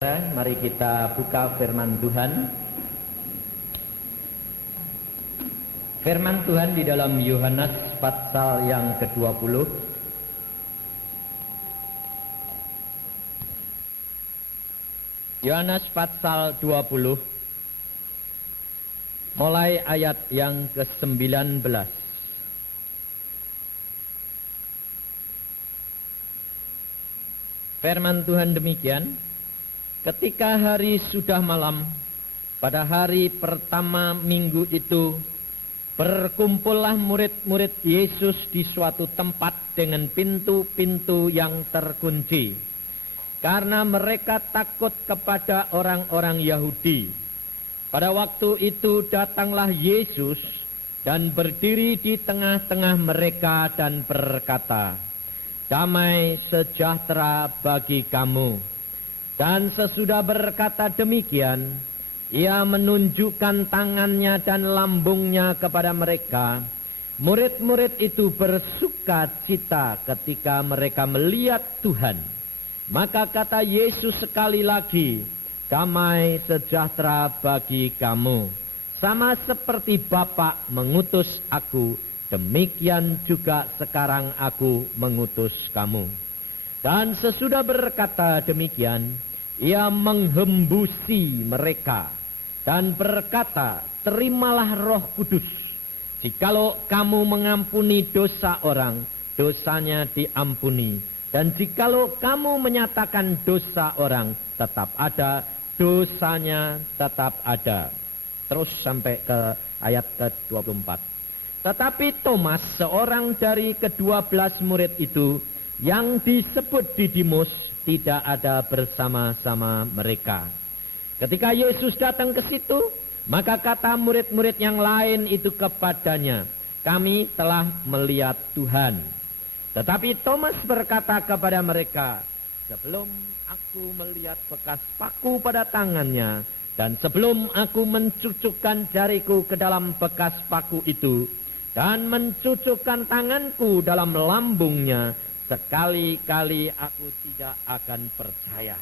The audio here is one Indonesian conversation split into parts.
Mari kita buka firman Tuhan. Firman Tuhan di dalam Yohanes pasal yang ke-20. Yohanes pasal 20. Mulai ayat yang ke-19. Firman Tuhan demikian. Ketika hari sudah malam, pada hari pertama minggu itu, berkumpullah murid-murid Yesus di suatu tempat dengan pintu-pintu yang terkunci, karena mereka takut kepada orang-orang Yahudi. Pada waktu itu datanglah Yesus dan berdiri di tengah-tengah mereka dan berkata, "Damai sejahtera bagi kamu." Dan sesudah berkata demikian, ia menunjukkan tangannya dan lambungnya kepada mereka. Murid-murid itu bersuka cita ketika mereka melihat Tuhan. Maka kata Yesus sekali lagi, "Damai sejahtera bagi kamu. Sama seperti Bapa mengutus aku, demikian juga sekarang aku mengutus kamu." Dan sesudah berkata demikian, ia menghembusi mereka dan berkata, "Terimalah Roh Kudus. Jikalau kamu mengampuni dosa orang, dosanya diampuni. Dan jikalau kamu menyatakan dosa orang, tetap ada, dosanya tetap ada." Terus sampai ke ayat ke-24. Tetapi Thomas, seorang dari ke-12 murid itu, yang disebut Didimus, tidak ada bersama-sama mereka. Ketika Yesus datang ke situ, maka kata murid-murid yang lain itu kepadanya, "Kami telah melihat Tuhan." Tetapi Thomas berkata kepada mereka, "Sebelum aku melihat bekas paku pada tangannya, dan sebelum aku mencucukkan jariku ke dalam bekas paku itu, dan mencucukkan tanganku dalam lambungnya, sekali-kali aku tidak akan percaya."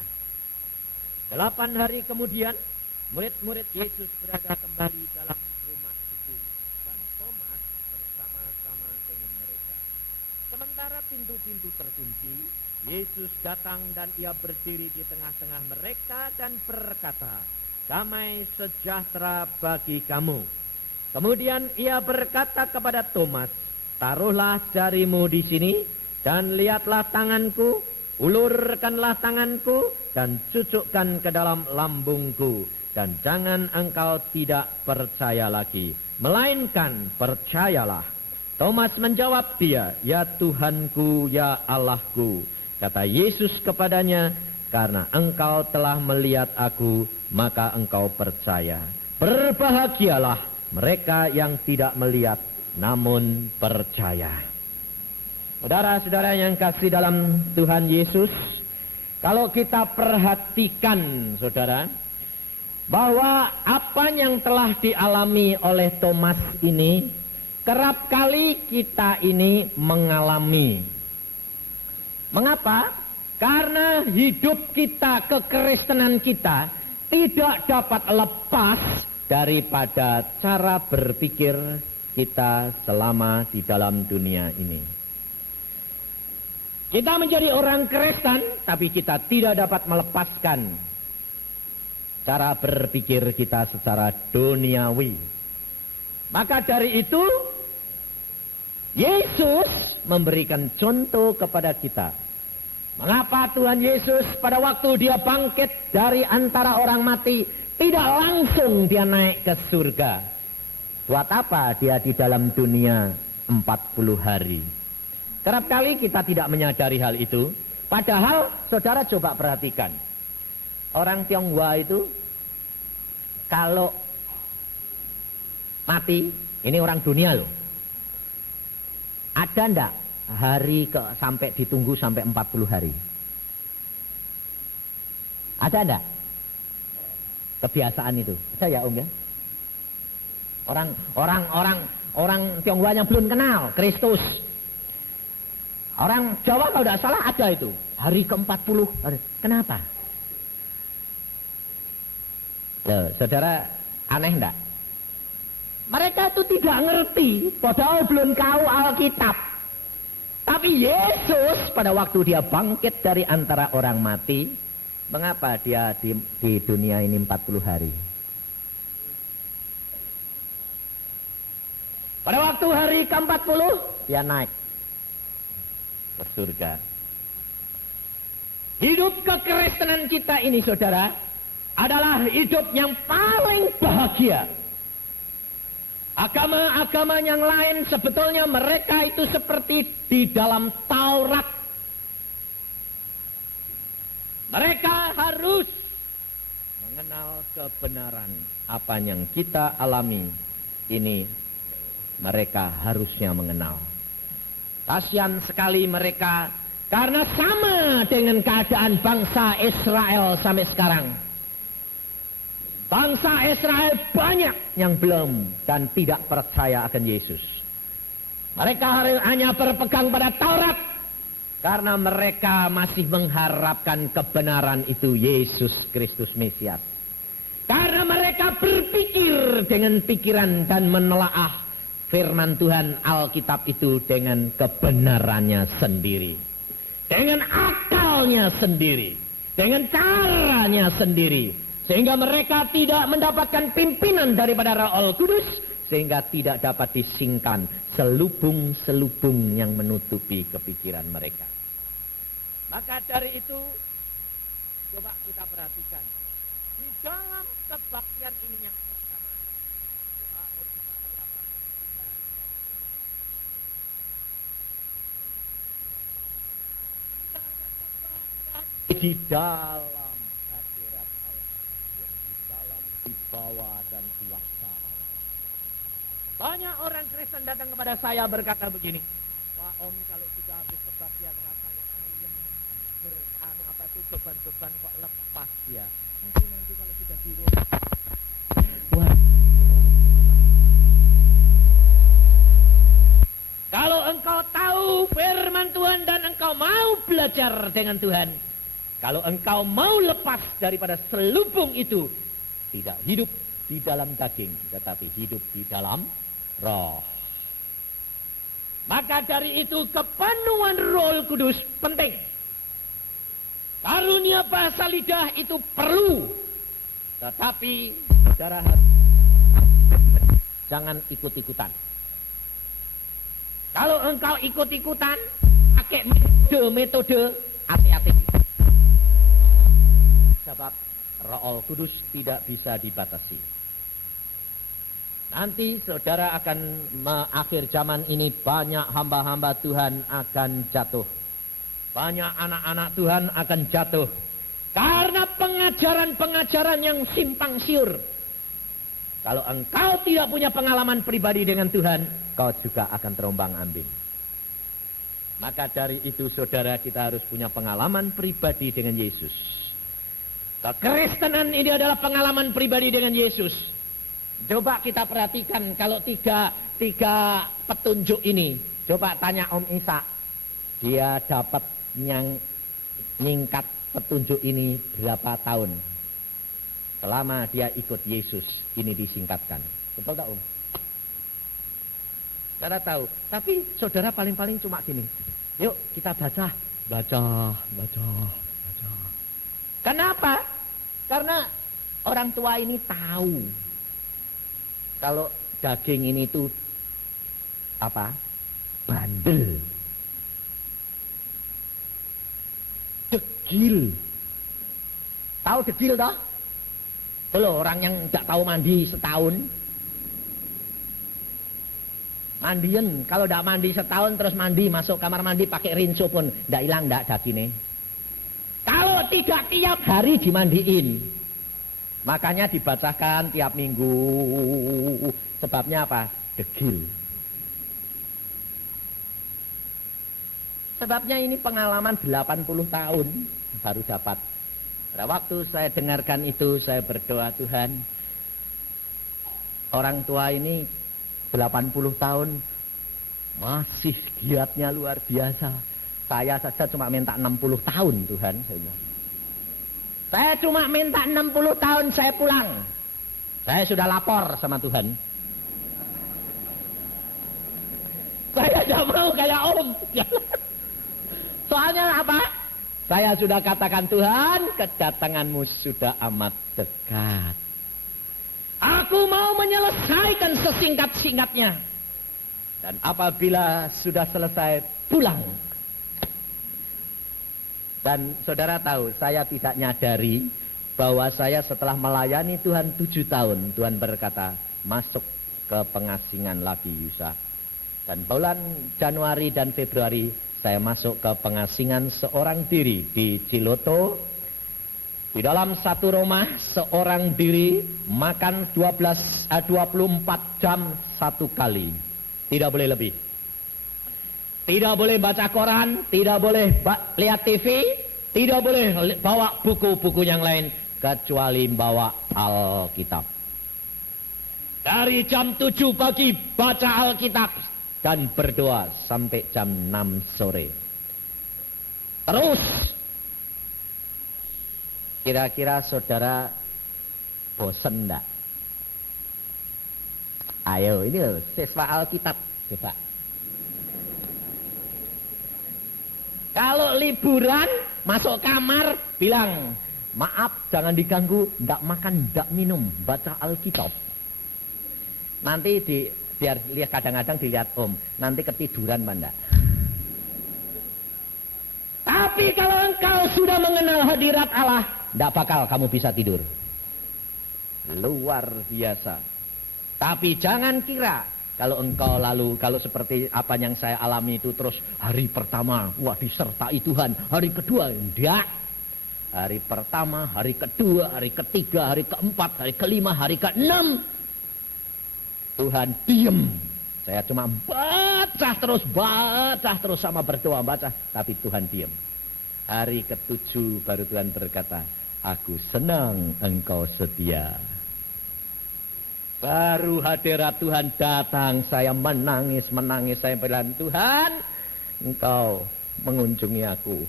8 hari kemudian, murid-murid Yesus berada kembali dalam rumah itu, dan Thomas bersama-sama dengan mereka. Sementara pintu-pintu terkunci, Yesus datang dan ia berdiri di tengah-tengah mereka dan berkata, "Damai sejahtera bagi kamu." Kemudian ia berkata kepada Thomas, "Taruhlah jarimu di sini, dan lihatlah tanganku, ulurkanlah tanganku, dan cucukkan ke dalam lambungku, dan jangan engkau tidak percaya lagi, melainkan percayalah." Thomas menjawab dia, "Ya Tuhanku, ya Allahku." Kata Yesus kepadanya, "Karena engkau telah melihat aku, maka engkau percaya. Berbahagialah mereka yang tidak melihat, namun percaya." Saudara-saudara yang kasih dalam Tuhan Yesus, kalau kita perhatikan, saudara, bahwa apa yang telah dialami oleh Thomas ini, kerap kali kita ini mengalami. Mengapa? Karena hidup kita, kekristenan kita, tidak dapat lepas daripada cara berpikir kita selama di dalam dunia ini. Kita menjadi orang Kristen, tapi kita tidak dapat melepaskan cara berpikir kita secara duniawi. Maka dari itu, Yesus memberikan contoh kepada kita. Mengapa Tuhan Yesus pada waktu dia bangkit dari antara orang mati, tidak langsung dia naik ke surga? Buat apa dia di dalam dunia 40 hari? Kerap kali kita tidak menyadari hal itu. Padahal saudara coba perhatikan, orang Tionghoa itu kalau mati, ini orang dunia loh, ada ndak hari sampai ditunggu sampai 40 hari? Ada ndak? Kebiasaan itu. Ada ya Om ya? Orang Tionghoa yang belum kenal Kristus, orang Jawa kalau tidak salah ada itu hari ke-40. Kenapa? Loh, saudara, aneh enggak? Mereka itu tidak ngerti, padahal belum tahu Alkitab. Tapi Yesus pada waktu dia bangkit dari antara orang mati, mengapa dia di dunia ini 40 hari? Pada waktu hari ke-40, dia naik ke surga. Hidup kekristenan kita ini, saudara, adalah hidup yang paling bahagia. Agama-agama yang lain sebetulnya mereka itu seperti di dalam Taurat. Mereka harus mengenal kebenaran. Apa yang kita alami ini mereka harusnya mengenal. Kasihan sekali mereka karena sama dengan keadaan bangsa Israel sampai sekarang. Bangsa Israel banyak yang belum dan tidak percaya akan Yesus. Mereka hanya berpegang pada Taurat karena mereka masih mengharapkan kebenaran itu Yesus Kristus Mesias. Karena mereka berpikir dengan pikiran dan menelaah firman Tuhan Alkitab itu dengan kebenarannya sendiri. Dengan akalnya sendiri. Dengan caranya sendiri. Sehingga mereka tidak mendapatkan pimpinan daripada Roh Kudus. Sehingga tidak dapat disingkan selubung-selubung yang menutupi kepikiran mereka. Maka dari itu, coba kita perhatikan. Di dalam kebaktian ini yang pertama. Di dalam bawah dan kuasa. Banyak orang Kristen datang kepada saya berkata begini, Pak Om, kalau sudah habis kebaktian rasanya ayam, apa itu beban-beban kok lepas ya. Nanti kalau sudah di rumah. Wah. Kalau engkau tahu firman Tuhan dan engkau mau belajar dengan Tuhan, kalau engkau mau lepas daripada selubung itu, tidak hidup di dalam daging, tetapi hidup di dalam roh. Maka dari itu kepenuhan Roh Kudus penting. Karunia bahasa lidah itu perlu. Tetapi saudara jangan ikut-ikutan. Kalau engkau ikut-ikutan, pakai metode, hati-hati. Sebab Roh Kudus tidak bisa dibatasi. Nanti saudara akan akhir zaman ini banyak hamba-hamba Tuhan akan jatuh. Banyak anak-anak Tuhan akan jatuh. Karena pengajaran-pengajaran yang simpang siur. Kalau engkau tidak punya pengalaman pribadi dengan Tuhan, kau juga akan terombang-ambing. Maka dari itu saudara, kita harus punya pengalaman pribadi dengan Yesus. Kekristenan ini adalah pengalaman pribadi dengan Yesus. Coba kita perhatikan kalau tiga petunjuk ini. Coba tanya Om Isa. Dia dapat nyingkat petunjuk ini berapa tahun? Selama dia ikut Yesus, ini disingkatkan. Betul tak Om? Saudara tahu. Tapi saudara paling-paling cuma gini. Yuk kita baca. Kenapa? Karena orang tua ini tahu kalau daging ini tuh apa? Bandel. Degil. Tahu degil toh? Itu loh orang yang tidak tahu mandi setahun. Mandian, kalau tidak mandi setahun terus mandi masuk kamar mandi pakai rinso pun tidak hilang tidak dagingnya. Kalau tidak tiap hari dimandiin, makanya dibacakan tiap minggu. Sebabnya apa? Degil. Sebabnya ini pengalaman 80 tahun baru dapat. Pada waktu saya dengarkan itu, saya berdoa, Tuhan, orang tua ini 80 tahun masih giatnya luar biasa. Saya saja cuma minta 60 tahun Tuhan. Saya cuma minta 60 tahun saya pulang. Saya sudah lapor sama Tuhan. Saya tidak mau kayak Om. Soalnya apa? Saya sudah katakan, Tuhan, kedatanganmu sudah amat dekat. Aku mau menyelesaikan sesingkat-singkatnya. Dan apabila sudah selesai, pulang. Dan saudara tahu, saya tidak nyadari bahwa saya setelah melayani Tuhan 7 tahun, Tuhan berkata, masuk ke pengasingan lagi Yusa. Dan bulan Januari dan Februari, saya masuk ke pengasingan seorang diri di Ciloto. Di dalam satu rumah, seorang diri makan 24 jam satu kali. Tidak boleh lebih. Tidak boleh baca koran, tidak boleh lihat TV, tidak boleh bawa buku-buku yang lain, kecuali bawa Alkitab. Dari jam 7 pagi baca Alkitab dan berdoa sampai jam 6 sore. Terus, kira-kira saudara bosan enggak? Ayo, ini loh, siswa Alkitab, coba. Kalau liburan, masuk kamar, bilang, maaf, jangan diganggu, ndak makan, ndak minum, baca Alkitab. Nanti biar lihat, kadang-kadang dilihat Om, nanti ketiduran Banda. Tapi kalau engkau sudah mengenal hadirat Allah, ndak bakal kamu bisa tidur. Luar biasa. Tapi jangan kira, kalau engkau kalau seperti apa yang saya alami itu terus hari pertama, wah disertai Tuhan, hari kedua, enggak. Hari pertama, hari kedua, hari ketiga, hari keempat, hari kelima, hari keenam, Tuhan diem. Saya cuma baca terus sama berdoa, baca, tapi Tuhan diem. Hari ketujuh baru Tuhan berkata, aku senang engkau setia. Baru hadirat Tuhan datang, saya menangis, saya bilang, Tuhan, engkau mengunjungi aku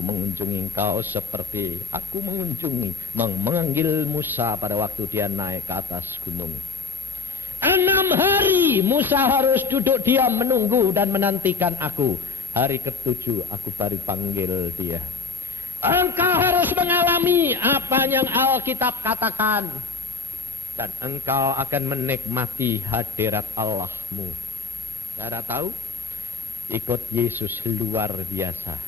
mengunjungi engkau seperti aku menganggil Musa pada waktu dia naik ke atas gunung. 6 hari Musa harus duduk diam menunggu dan menantikan aku. Hari ke-7 aku baru panggil dia. Engkau harus mengalami apa yang Alkitab katakan. Dan engkau akan menikmati hadirat Allahmu. Saudara tahu? Ikut Yesus luar biasa.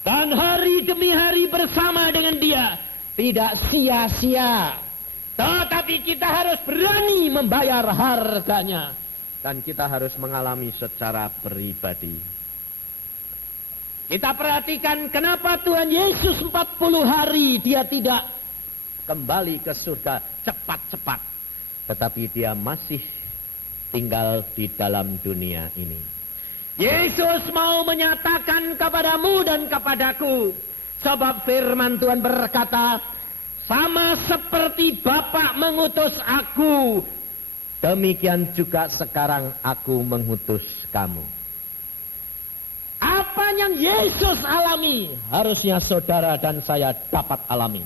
Dan hari demi hari bersama dengan dia. Tidak sia-sia. Tetapi kita harus berani membayar harganya. Dan kita harus mengalami secara pribadi. Kita perhatikan kenapa Tuhan Yesus 40 hari dia tidak kembali ke surga cepat-cepat. Tetapi dia masih tinggal di dalam dunia ini. Yesus mau menyatakan kepadamu dan kepadaku. Sebab firman Tuhan berkata, sama seperti Bapa mengutus aku, demikian juga sekarang aku mengutus kamu. Apa yang Yesus alami, harusnya saudara dan saya dapat alami.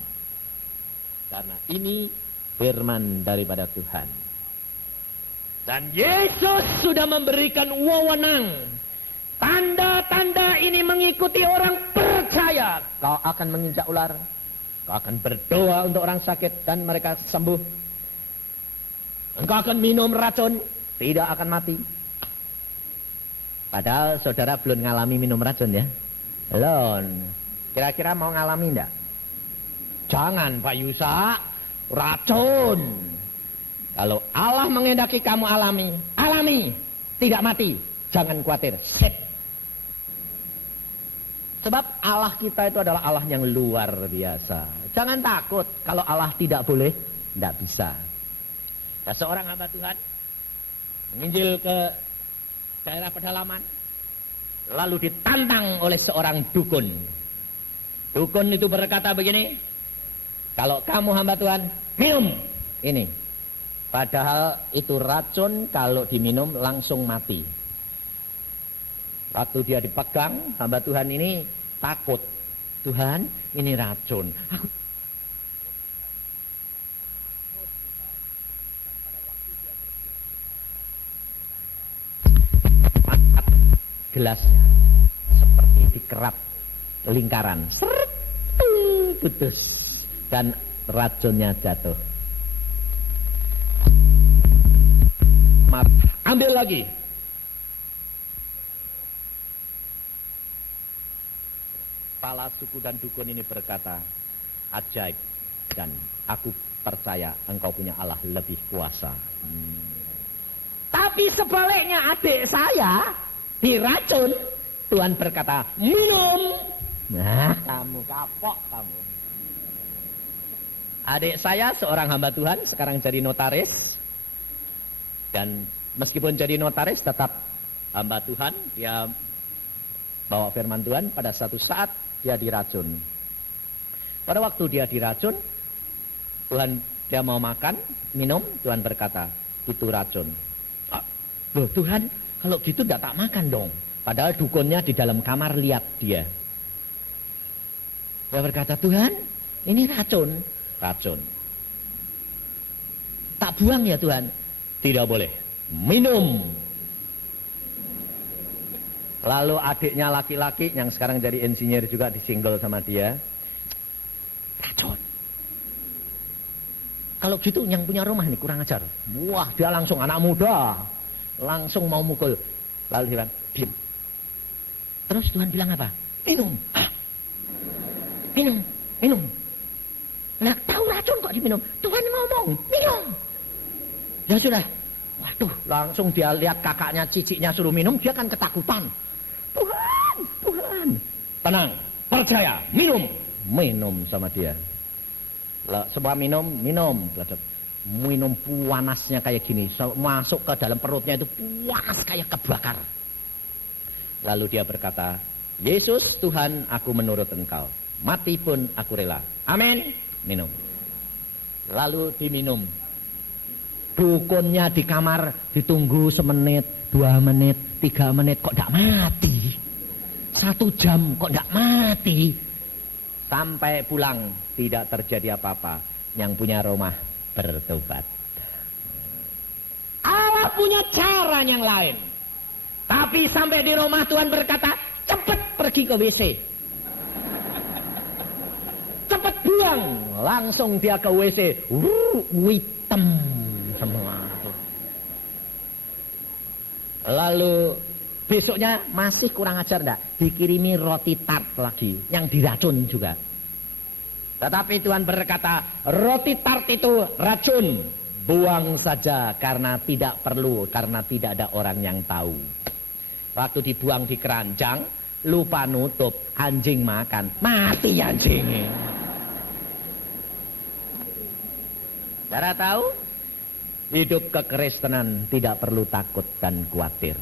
Karena ini firman daripada Tuhan. Dan Yesus sudah memberikan wewenang. Tanda-tanda ini mengikuti orang percaya. Kau akan menginjak ular. Kau akan berdoa untuk orang sakit dan mereka sembuh. Engkau akan minum racun, tidak akan mati. Padahal saudara belum ngalami minum racun ya. Belum. Kira-kira mau ngalami enggak? Jangan Pak Yusa, racun. Kalau Allah menghendaki kamu alami, tidak mati, jangan khawatir, sip. Sebab Allah kita itu adalah Allah yang luar biasa. Jangan takut kalau Allah tidak boleh, tidak bisa. Nah, seorang hamba Tuhan menginjil ke daerah pedalaman, lalu ditantang oleh seorang dukun. Dukun itu berkata begini, kalau kamu hamba Tuhan, minum ini. Padahal itu racun, kalau diminum langsung mati. Waktu dia dipegang, hamba Tuhan ini takut. Tuhan, ini racun. gelasnya seperti dikerap lingkaran, seret, putus, dan racunnya jatuh. Maaf, ambil lagi. Kepala suku dan dukun ini berkata, ajaib, dan aku percaya engkau punya Allah lebih kuasa. Tapi sebaliknya adik saya diracun, Tuhan berkata, minum. Nah, kamu kapok kamu. Adik saya seorang hamba Tuhan, sekarang jadi notaris. Dan meskipun jadi notaris tetap hamba Tuhan. Dia bawa firman Tuhan. Pada satu saat dia diracun. Pada waktu dia diracun, dia mau makan, minum, Tuhan berkata, itu racun. Loh Tuhan, kalau gitu tidak tak makan dong. Padahal dukunnya di dalam kamar lihat dia. Dia berkata, Tuhan, ini racun. Racun. Tak buang ya Tuhan? Tidak boleh. Minum. Lalu adiknya laki-laki yang sekarang jadi insinyur juga disinggol sama dia. Racun. Kalau gitu yang punya rumah nih kurang ajar. Wah, dia langsung anak muda. Langsung mau mukul. Lalu dia bilang, diam. Terus Tuhan bilang apa? Minum. Minum. Minum. Nah, tahu racun kok diminum. Tuhan ngomong, minum. Ya sudah. Waduh, langsung dia lihat kakaknya, ciciknya suruh minum, dia kan ketakutan. Tuhan, Tuhan. Tenang, percaya, minum. Minum sama dia. Sebuah minum. Minum panasnya kayak gini. Masuk ke dalam perutnya itu panas kayak kebakar. Lalu dia berkata, Yesus Tuhan, aku menurut engkau. Mati pun aku rela. Amin. Minum. Lalu diminum. Dukunnya di kamar ditunggu semenit, 2 menit, 3 menit kok tidak mati. 1 jam kok tidak mati. Sampai pulang tidak terjadi apa-apa. Yang punya rumah bertobat. Allah punya cara yang lain. Tapi sampai di rumah Tuhan berkata, cepat pergi ke WC. Cepat buang. Langsung dia ke WC. Hitam semua. Lalu besoknya masih kurang ajar enggak? Dikirimi roti tart lagi. Yang diracun juga. Tetapi Tuhan berkata, roti tart itu racun. Buang saja karena tidak perlu. Karena tidak ada orang yang tahu. Waktu dibuang di keranjang, lupa nutup, anjing makan. Mati anjingnya. Saudara tahu? Hidup kekristenan tidak perlu takut dan khawatir.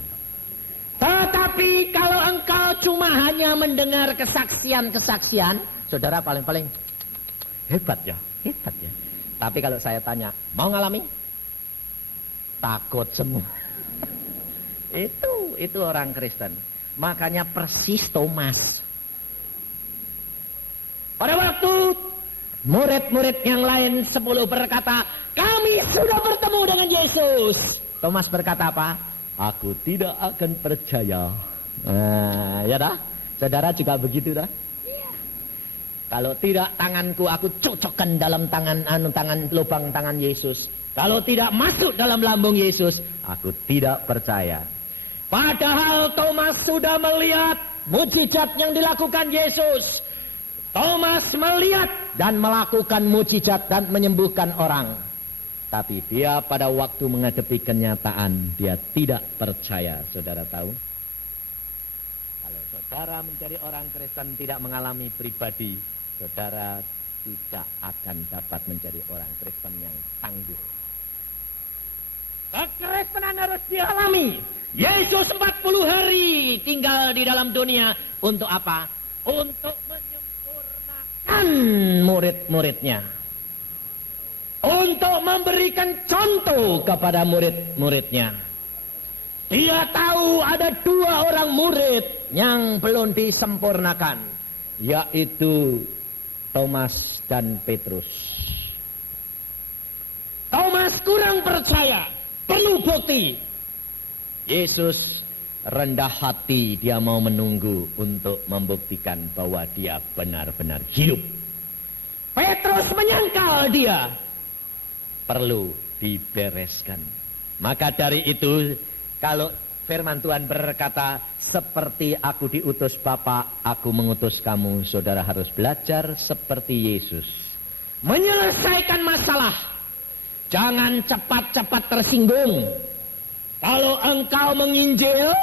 Tetapi kalau engkau cuma hanya mendengar kesaksian-kesaksian, saudara paling-paling hebat ya. Tapi kalau saya tanya, mau ngalami? Takut semua. Itu orang Kristen. Makanya persis Thomas. Pada waktu murid-murid yang lain 10 berkata, kami sudah bertemu dengan Yesus. Thomas berkata apa? Aku tidak akan percaya. Ya dah, saudara juga begitu dah. Kalau tidak tanganku aku cocokkan dalam tangan lubang tangan Yesus. Kalau tidak masuk dalam lambung Yesus, aku tidak percaya. Padahal Thomas sudah melihat mujizat yang dilakukan Yesus. Thomas melihat dan melakukan mujizat dan menyembuhkan orang. Tapi dia pada waktu menghadapi kenyataan, dia tidak percaya. Saudara tahu? Kalau saudara menjadi orang Kristen tidak mengalami pribadi, saudara tidak akan dapat menjadi orang Kristen yang tangguh. Kekristenan harus dialami. Yesus 40 hari tinggal di dalam dunia. Untuk apa? Untuk menyempurnakan murid-muridnya. Untuk memberikan contoh kepada murid-muridnya. Dia tahu ada 2 orang murid yang belum disempurnakan. Yaitu Thomas dan Petrus. Thomas kurang percaya. Perlu bukti. Yesus rendah hati, dia mau menunggu untuk membuktikan bahwa dia benar-benar hidup. Petrus menyangkal dia perlu dibereskan. Maka dari itu, kalau firman Tuhan berkata, seperti aku diutus Bapa, aku mengutus kamu, saudara harus belajar seperti Yesus. Menyelesaikan masalah. Jangan cepat-cepat tersinggung. Kalau engkau menginjil,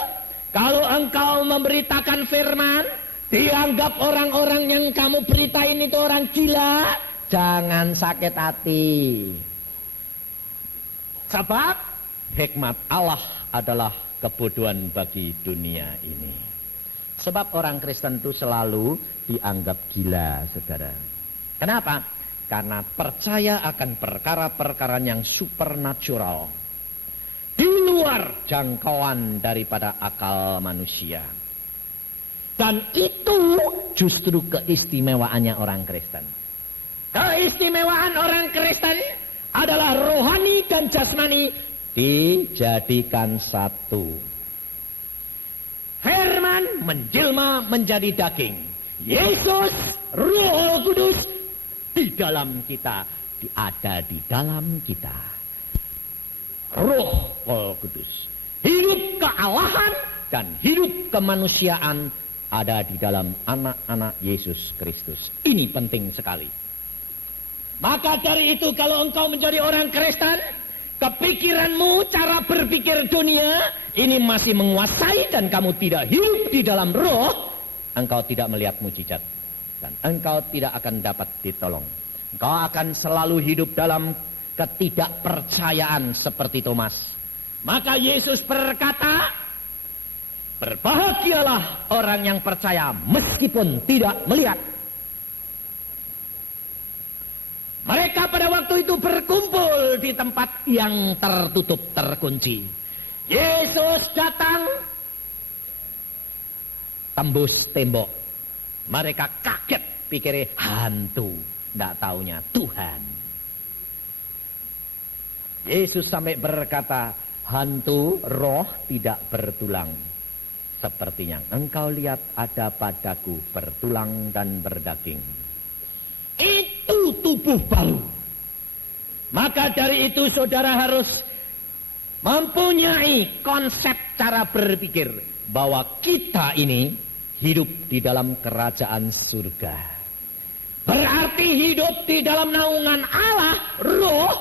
kalau engkau memberitakan firman, dianggap orang-orang yang kamu beritain itu orang gila, jangan sakit hati. Sebab hikmat Allah adalah kebodohan bagi dunia ini. Sebab orang Kristen itu selalu dianggap gila, saudara. Kenapa? Karena percaya akan perkara-perkara yang supernatural, di luar jangkauan daripada akal manusia. Dan itu justru keistimewaannya orang Kristen. Keistimewaan orang Kristen adalah rohani dan jasmani dijadikan satu. Firman menjelma menjadi daging. Yesus, Roh Kudus di dalam kita, ada di dalam kita. Roh Kudus, hidup kealahan dan hidup kemanusiaan ada di dalam anak-anak Yesus Kristus. Ini penting sekali. Maka dari itu, kalau engkau menjadi orang Kristen, kepikiranmu, cara berpikir dunia ini masih menguasai dan kamu tidak hidup di dalam roh, engkau tidak melihat mujizat dan engkau tidak akan dapat ditolong. Engkau akan selalu hidup dalam ketidakpercayaan seperti Thomas. Maka Yesus berkata, berbahagialah orang yang percaya meskipun tidak melihat. Mereka pada waktu itu berkumpul di tempat yang tertutup, terkunci. Yesus datang, tembus tembok. Mereka kaget, pikirnya hantu, tidak taunya Tuhan. Yesus sampai berkata, hantu roh tidak bertulang. Seperti yang engkau lihat ada padaku, bertulang dan berdaging. Itu tubuh baru. Maka dari itu saudara harus mempunyai konsep cara berpikir bahwa kita ini hidup di dalam kerajaan surga. Berarti hidup di dalam naungan Allah, roh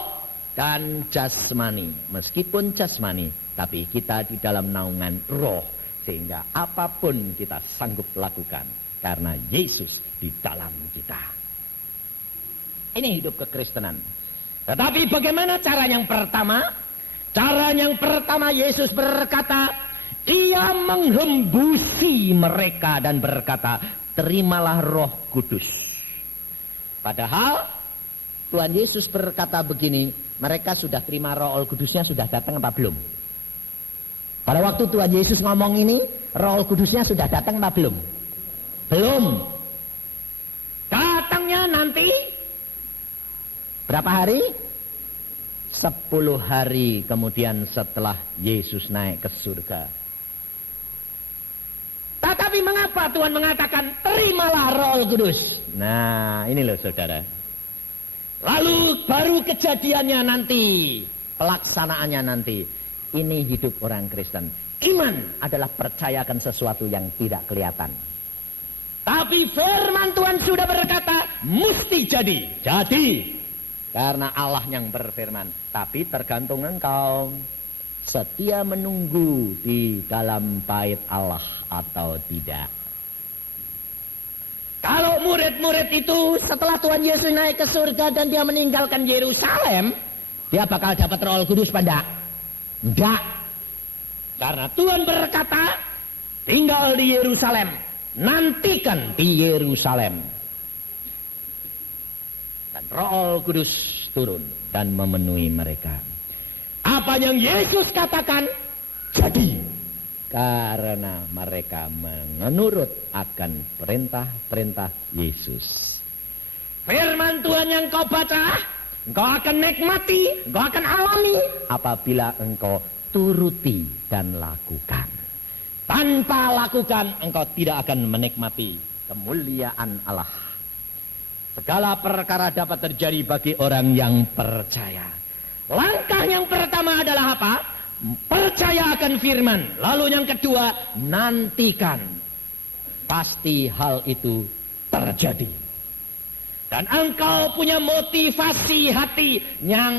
dan jasmani. Meskipun jasmani, tapi kita di dalam naungan roh, sehingga apapun kita sanggup lakukan karena Yesus di dalam kita. Ini hidup kekristenan. Tetapi bagaimana cara yang pertama? Cara yang pertama, Yesus berkata, Ia menghembusi mereka dan berkata, terimalah Roh Kudus. Padahal Tuhan Yesus berkata begini, mereka sudah terima Roh Kudusnya, sudah datang apa belum? Pada waktu Tuhan Yesus ngomong ini, Roh Kudusnya sudah datang apa belum? Belum. Datangnya nanti berapa hari? 10 hari kemudian setelah Yesus naik ke surga. Tetapi mengapa Tuhan mengatakan terimalah Roh Kudus? Nah, ini loh saudara. Lalu baru kejadiannya nanti, pelaksanaannya nanti. Ini hidup orang Kristen. Iman adalah percayakan sesuatu yang tidak kelihatan. Tapi firman Tuhan sudah berkata, mesti jadi. Jadi. Karena Allah yang berfirman. Tapi tergantung engkau. Setia menunggu di dalam bait Allah atau tidak. Kalau murid-murid itu setelah Tuhan Yesus naik ke surga dan dia meninggalkan Yerusalem, dia bakal dapat Roh Kudus apa enggak? Enggak. Karena Tuhan berkata, tinggal di Yerusalem, nantikan di Yerusalem. Dan Roh Kudus turun dan memenuhi mereka. Apa yang Yesus katakan jadi, karena mereka menurut akan perintah-perintah Yesus. Firman Tuhan yang kau baca, engkau akan nikmati, engkau akan alami apabila engkau turuti dan lakukan. Tanpa lakukan engkau tidak akan menikmati kemuliaan Allah. Segala perkara dapat terjadi bagi orang yang percaya. Langkah yang pertama adalah apa? Percaya akan firman. Lalu yang kedua, nantikan. Pasti hal itu terjadi. Dan engkau punya motivasi hati yang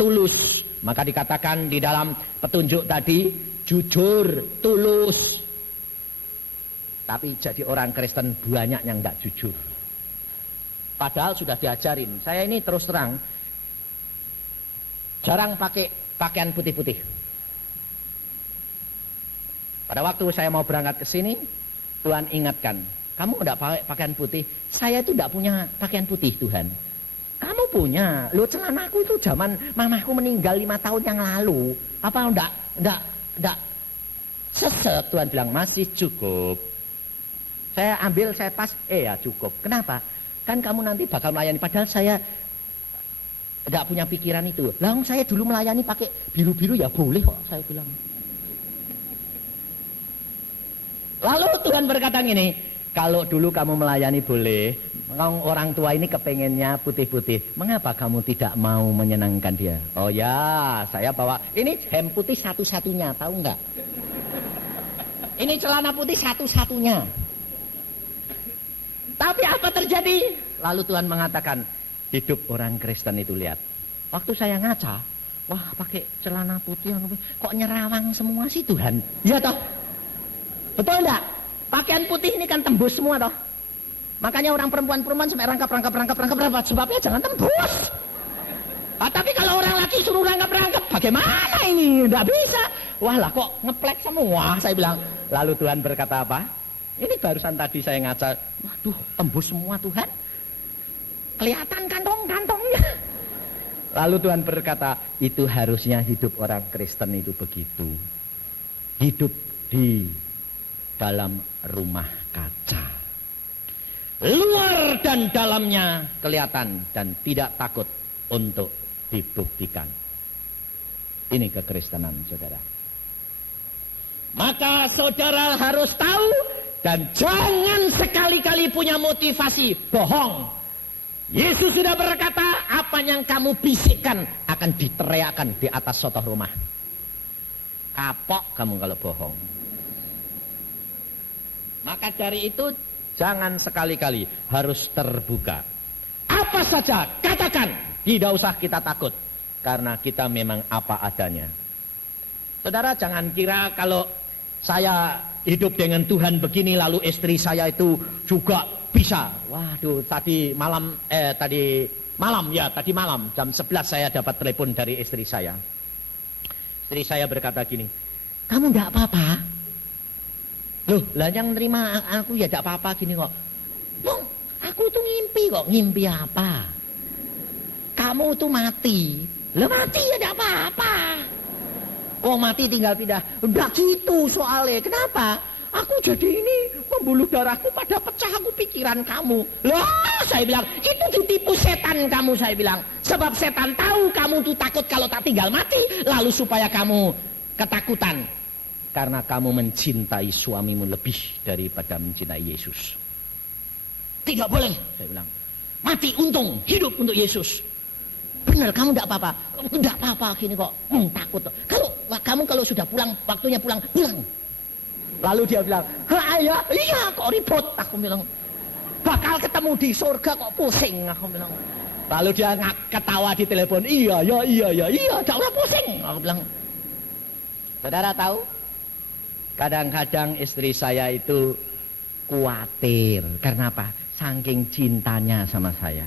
tulus. Maka dikatakan di dalam petunjuk tadi, jujur, tulus. Tapi jadi orang Kristen banyak yang tidak jujur. Padahal sudah diajarin. Saya ini terus terang jarang pakai pakaian putih-putih. Pada waktu saya mau berangkat ke sini, Tuhan ingatkan, kamu tidak pakai pakaian putih. Saya itu tidak punya pakaian putih, Tuhan. Kamu punya. Lo celanaku itu zaman mamaku meninggal 5 tahun yang lalu. Apa enggak sesek? Tuhan bilang masih cukup. Saya ambil, saya pas, ya cukup. Kenapa? Kan kamu nanti bakal melayani. Padahal saya tidak punya pikiran itu. Lalu saya dulu melayani pakai biru-biru ya boleh kok, saya bilang. Lalu Tuhan berkata gini, kalau dulu kamu melayani boleh, orang tua ini kepengennya putih-putih. Mengapa kamu tidak mau menyenangkan dia? Oh ya, saya bawa, ini hem putih satu-satunya, tahu nggak? Ini celana putih satu-satunya. Tapi apa terjadi? Lalu Tuhan mengatakan, hidup orang Kristen itu lihat. Waktu saya ngaca, wah pakai celana putih, kok nyerawang semua sih Tuhan? Ya toh? Betul enggak? Pakaian putih ini kan tembus semua toh. Makanya orang perempuan-perempuan sampai rangkap. Sebabnya jangan tembus. Tapi kalau orang laki suruh rangkap, bagaimana ini? Enggak bisa. Wah lah kok ngeplek semua, saya bilang. Lalu Tuhan berkata apa? Ini barusan tadi saya ngaca, waduh tembus semua Tuhan. Kelihatan kantong-kantongnya. Lalu Tuhan berkata, itu harusnya hidup orang Kristen itu begitu. Hidup di dalam rumah kaca. Luar dan dalamnya kelihatan dan tidak takut untuk dibuktikan. Ini kekristenan, saudara. Maka saudara harus tahu dan jangan sekali-kali punya motivasi bohong. Yesus sudah berkata, apa yang kamu bisikkan akan diteriakan di atas sotoh rumah. Kapok kamu kalau bohong. Maka dari itu jangan sekali-kali, harus terbuka. Apa saja katakan, tidak usah kita takut. Karena kita memang apa adanya. Saudara jangan kira kalau saya hidup dengan Tuhan begini lalu istri saya itu juga bisa. Waduh, tadi malam jam 11 saya dapat telepon dari istri saya. Istri saya berkata gini, kamu enggak apa-apa? Loh, lah yang nerima aku ya enggak apa-apa gini kok. Loh, aku tuh ngimpi kok. Ngimpi apa? Kamu tuh mati. Lah mati ya enggak apa-apa. Oh mati tinggal pindah. Enggak gitu soalnya. Kenapa? Aku jadi ini pembuluh darahku pada pecah, aku pikiran kamu. Lah saya bilang, itu ditipu setan kamu, saya bilang. Sebab setan tahu kamu tuh takut kalau tak tinggal mati. Lalu supaya kamu ketakutan. Karena kamu mencintai suamimu lebih daripada mencintai Yesus. Tidak boleh, saya bilang. Mati untung, hidup untuk Yesus. Benar, kamu enggak apa-apa. Enggak apa-apa gini kok. Takut. Kalau sudah pulang, waktunya pulang. Lalu dia bilang, iya kok ribut. Aku bilang, bakal ketemu di surga kok pusing. Aku bilang. Lalu dia ketawa di telepon, iya, tak usah pusing. Aku bilang, saudara tahu? Kadang-kadang istri saya itu khawatir. Karena apa? Saking cintanya sama saya.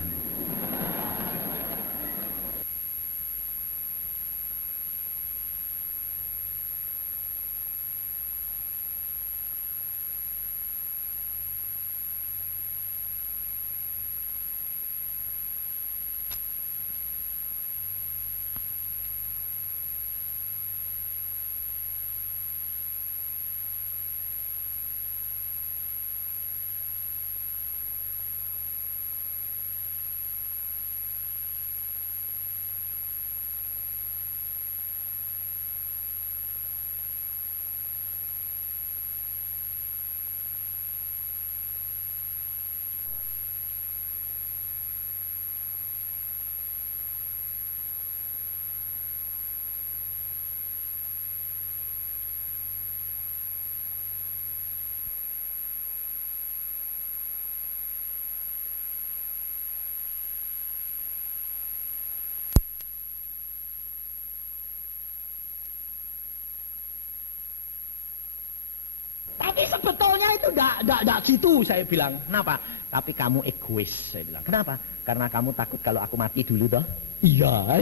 sebetulnya itu enggak gitu, saya bilang. Kenapa? Tapi kamu egois, saya bilang. Kenapa? Karena kamu takut kalau aku mati dulu toh. Iya,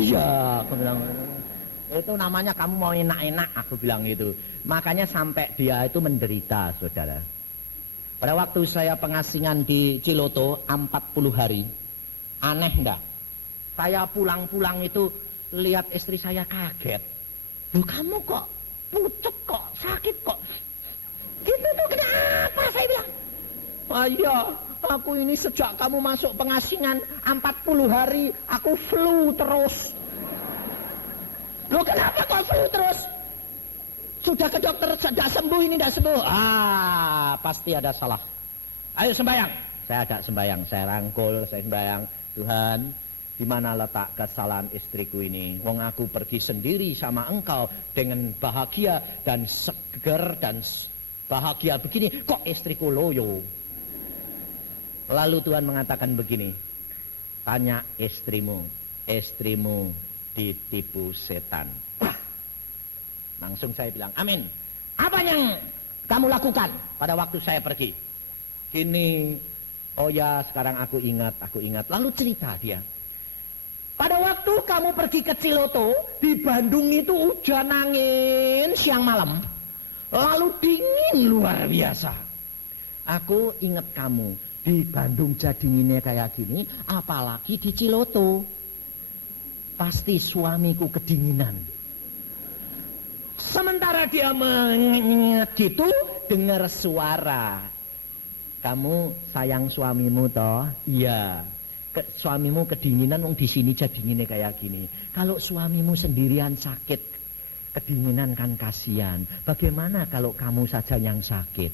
aku bilang. Itu namanya kamu mau enak-enak, aku bilang gitu. Makanya sampai dia itu menderita, saudara. Pada waktu saya pengasingan di Ciloto 40 hari, aneh enggak? Saya pulang-pulang itu lihat istri saya kaget. Loh, kamu kok pucet kok, sakit kok. Gitu tuh kenapa, saya bilang. Iya, aku ini sejak kamu masuk pengasingan 40 hari, aku flu terus. Loh, kenapa kok flu terus? Sudah ke dokter, tidak sembuh, ini tidak sembuh. Pasti ada salah. Ayo sembahyang. Saya ada sembahyang, saya rangkul, saya sembahyang. Tuhan, di mana letak kesalahan istriku ini? Wong aku pergi sendiri sama engkau dengan bahagia dan seger dan bahagia begini. Kok istriku loyo? Lalu Tuhan mengatakan begini. Tanya istrimu ditipu setan. Langsung saya bilang, amin. Apa yang kamu lakukan pada waktu saya pergi? Ini, oh ya sekarang aku ingat. Lalu cerita dia. Pada waktu kamu pergi ke Ciloto, di Bandung itu hujan angin siang malam. Lalu dingin luar biasa. Aku ingat kamu, di Bandung jadi dinginnya kayak gini, apalagi di Ciloto. Pasti suamiku kedinginan. Sementara dia mengingat gitu, dengar suara. Kamu sayang suamimu toh? Iya. Suamimu kedinginan, di sini jadi dinginnya kayak gini. Kalau suamimu sendirian sakit, kedinginan kan kasihan. Bagaimana kalau kamu saja yang sakit?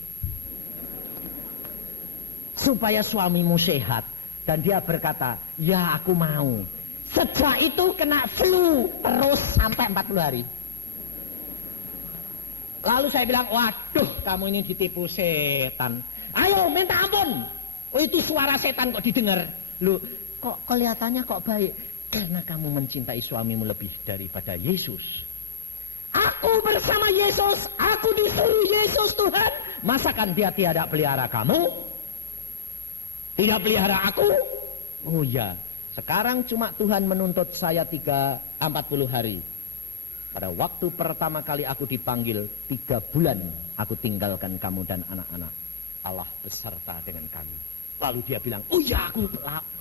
Supaya suamimu sehat. Dan dia berkata, ya aku mau. Sejak itu kena flu terus sampai 40 hari. Lalu saya bilang, waduh kamu ini ditipu setan. Ayo minta ampun. Oh itu suara setan kok didengar. Loh kok kelihatannya kok baik. Karena kamu mencintai suamimu lebih daripada Yesus. Aku bersama Yesus. Aku disuruh Yesus Tuhan. Masakan dia tidak pelihara kamu? Tidak pelihara aku? Oh ya. Sekarang cuma Tuhan menuntut saya 40 hari. Pada waktu pertama kali aku dipanggil, 3 bulan aku tinggalkan kamu dan anak-anak. Allah beserta dengan kami. Lalu dia bilang, oh ya aku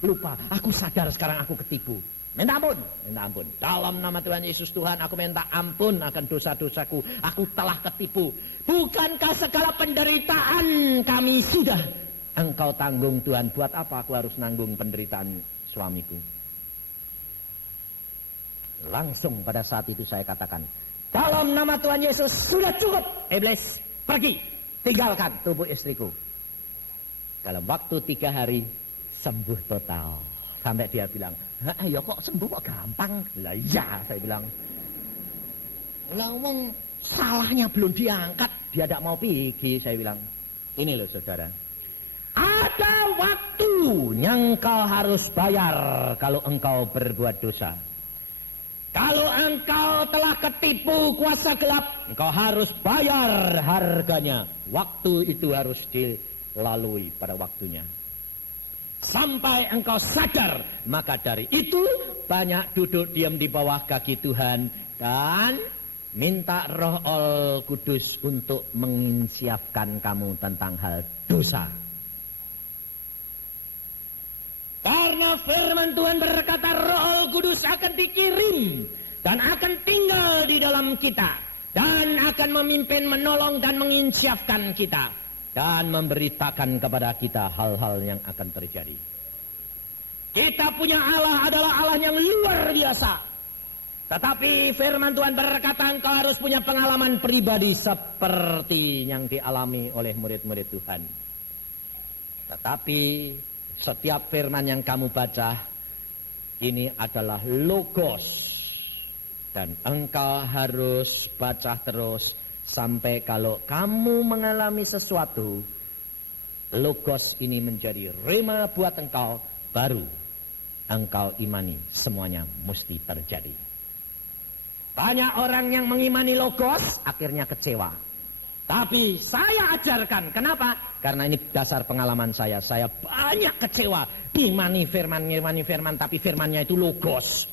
lupa, aku sadar sekarang aku ketipu. Minta ampun. Dalam nama Tuhan Yesus Tuhan, aku minta ampun akan dosa-dosaku. Aku telah ketipu. Bukankah segala penderitaan kami sudah Engkau tanggung Tuhan? Buat apa aku harus nanggung penderitaan suamiku? Langsung pada saat itu saya katakan, dalam nama Tuhan Yesus sudah cukup, iblis pergi, tinggalkan tubuh istriku. Dalam waktu 3 hari sembuh total. Sampai dia bilang, ya kok sembuh kok gampang? Lah iya, saya bilang. Lawang salahnya belum diangkat, dia tidak mau pergi, saya bilang. Ini loh saudara, ada waktu yang engkau harus bayar kalau engkau berbuat dosa. Kalau engkau telah ketipu kuasa gelap, engkau harus bayar harganya. Waktu itu harus dilalui pada waktunya. Sampai engkau sadar, maka dari itu banyak duduk diam di bawah kaki Tuhan dan minta Roh Al Kudus untuk menginsiapkan kamu tentang hal dosa. Karena firman Tuhan berkata Roh Kudus akan dikirim dan akan tinggal di dalam kita dan akan memimpin, menolong dan menginsiapkan kita dan memberitakan kepada kita hal-hal yang akan terjadi. Kita punya Allah adalah Allah yang luar biasa. Tetapi firman Tuhan berkata engkau harus punya pengalaman pribadi seperti yang dialami oleh murid-murid Tuhan. Tetapi setiap firman yang kamu baca, ini adalah logos. Dan engkau harus baca terus, sampai kalau kamu mengalami sesuatu, logos ini menjadi rema buat engkau, baru engkau imani, semuanya mesti terjadi. Banyak orang yang mengimani logos, akhirnya kecewa. Tapi saya ajarkan. Kenapa? Karena ini dasar pengalaman saya. Saya banyak kecewa. Ngimani firman, tapi firmannya itu logos.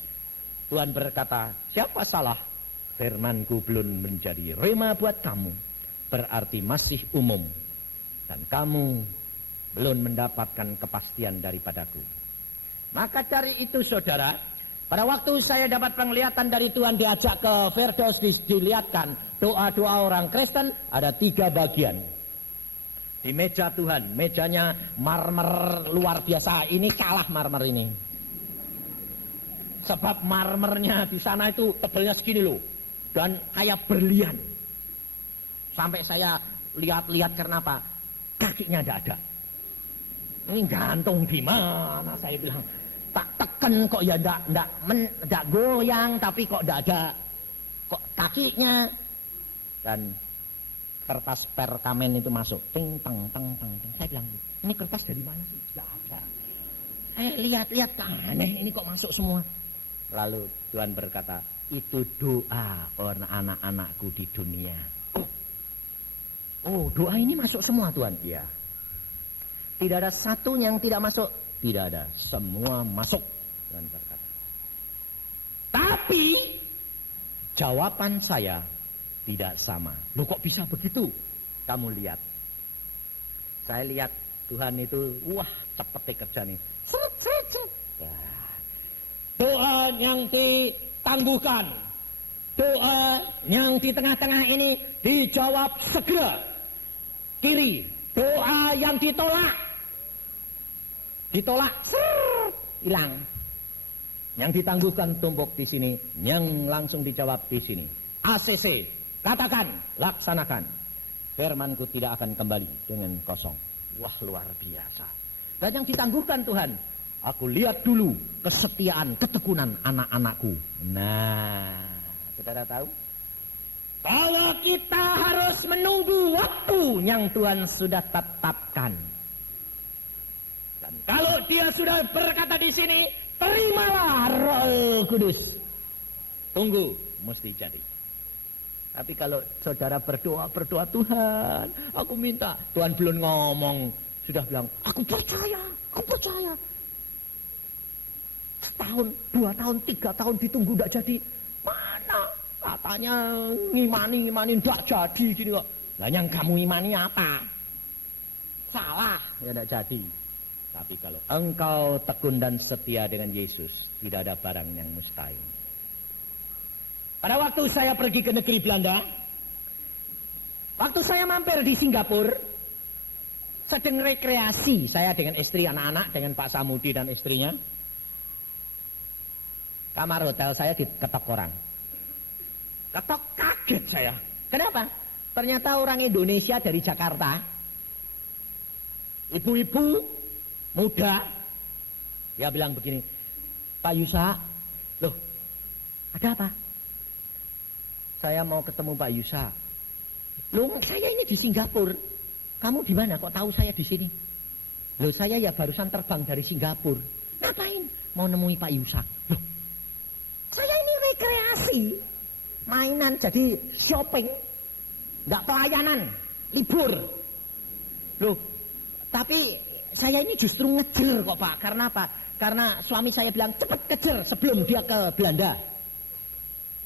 Tuhan berkata, siapa salah? Firmanku belum menjadi rema buat kamu. Berarti masih umum. Dan kamu belum mendapatkan kepastian daripadaku. Maka dari itu saudara, pada waktu saya dapat penglihatan dari Tuhan, diajak ke Firdaus, dilihatkan doa-doa orang Kristen, ada 3 bagian. Di meja Tuhan, mejanya marmer luar biasa, ini kalah marmer ini. Sebab marmernya di sana itu tebalnya segini loh, dan kayak berlian. Sampai saya lihat-lihat, kenapa? Kakinya tidak ada. Ini gantung di mana? Saya bilang, tak tekan kok ya enggak goyang, tapi kok enggak ada kok kakinya. Dan kertas perkamen itu masuk, ting teng teng teng. Saya bilang, ini kertas dari mana sih? Enggak ada. Lihat-lihat, aneh, ini kok masuk semua. Lalu Tuhan berkata, itu doa orang anak-anakku di dunia. Oh, doa ini masuk semua Tuhan? Iya. Tidak ada satu yang tidak masuk. Tidak ada, semua masuk, Tuhan berkata. Tapi jawaban saya tidak sama. Loh, kok bisa begitu? Kamu lihat. Saya lihat Tuhan itu, wah, cepet kerja nih. Doa yang ditangguhkan, doa yang di tengah-tengah ini dijawab segera. Kiri, doa yang ditolak, hilang. Yang ditangguhkan tumpuk di sini, yang langsung dijawab di sini. ACC, katakan, laksanakan. Firmanku tidak akan kembali dengan kosong. Wah, luar biasa. Dan yang ditangguhkan Tuhan, aku lihat dulu kesetiaan, ketekunan anak-anakku. Nah, saudara tahu? Bahwa kita harus menunggu waktu yang Tuhan sudah tetapkan. Dan kalau dia sudah berkata di sini, terimalah Roh Kudus. Tunggu, mesti jadi. Tapi kalau saudara berdoa, Tuhan, aku minta. Tuhan belum ngomong, sudah bilang, aku percaya. Setahun, 2 tahun, 3 tahun ditunggu tidak jadi. Mana? Katanya ngimani tidak jadi gini kok. Nah, yang kamu imani apa? Salah, ya tidak jadi. Tapi kalau engkau tekun dan setia dengan Yesus, tidak ada barang yang mustahil. Pada waktu saya pergi ke negeri Belanda, waktu saya mampir di Singapura, sedang rekreasi saya dengan istri, anak-anak, dengan Pak Samudi dan istrinya. Kamar hotel saya diketok orang. Ketok, kaget saya. Kenapa? Ternyata orang Indonesia dari Jakarta, ibu-ibu muda, dia bilang begini, Pak Yusa, loh, ada apa? Saya mau ketemu Pak Yusa. Loh, saya ini di Singapura. Kamu di mana? Kok tahu saya di sini? Loh, saya ya barusan terbang dari Singapura. Ngapain? Mau nemui Pak Yusa. Loh, saya ini rekreasi, mainan, jadi shopping, nggak pelayanan, libur. Loh, tapi saya ini justru ngejer kok Pak. Karena apa? Karena suami saya bilang cepat kejar sebelum dia ke Belanda.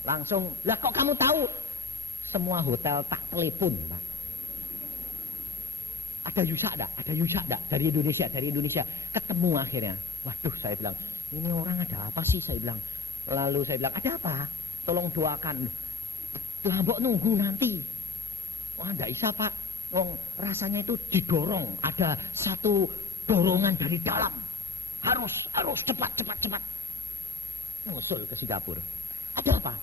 Langsung, lah kok kamu tahu? Semua hotel tak telepon Pak. Ada Yusa enggak? Dari Indonesia. Ketemu akhirnya. Waduh, saya bilang, ini orang ada apa sih? Saya bilang. Lalu saya bilang, ada apa? Tolong doakan. Lah mbok nunggu nanti. Wah, enggak bisa Pak. Rasanya itu didorong. Ada satu dorongan dari dalam. Harus cepat. Ngusul ke Singapura. Ada apa?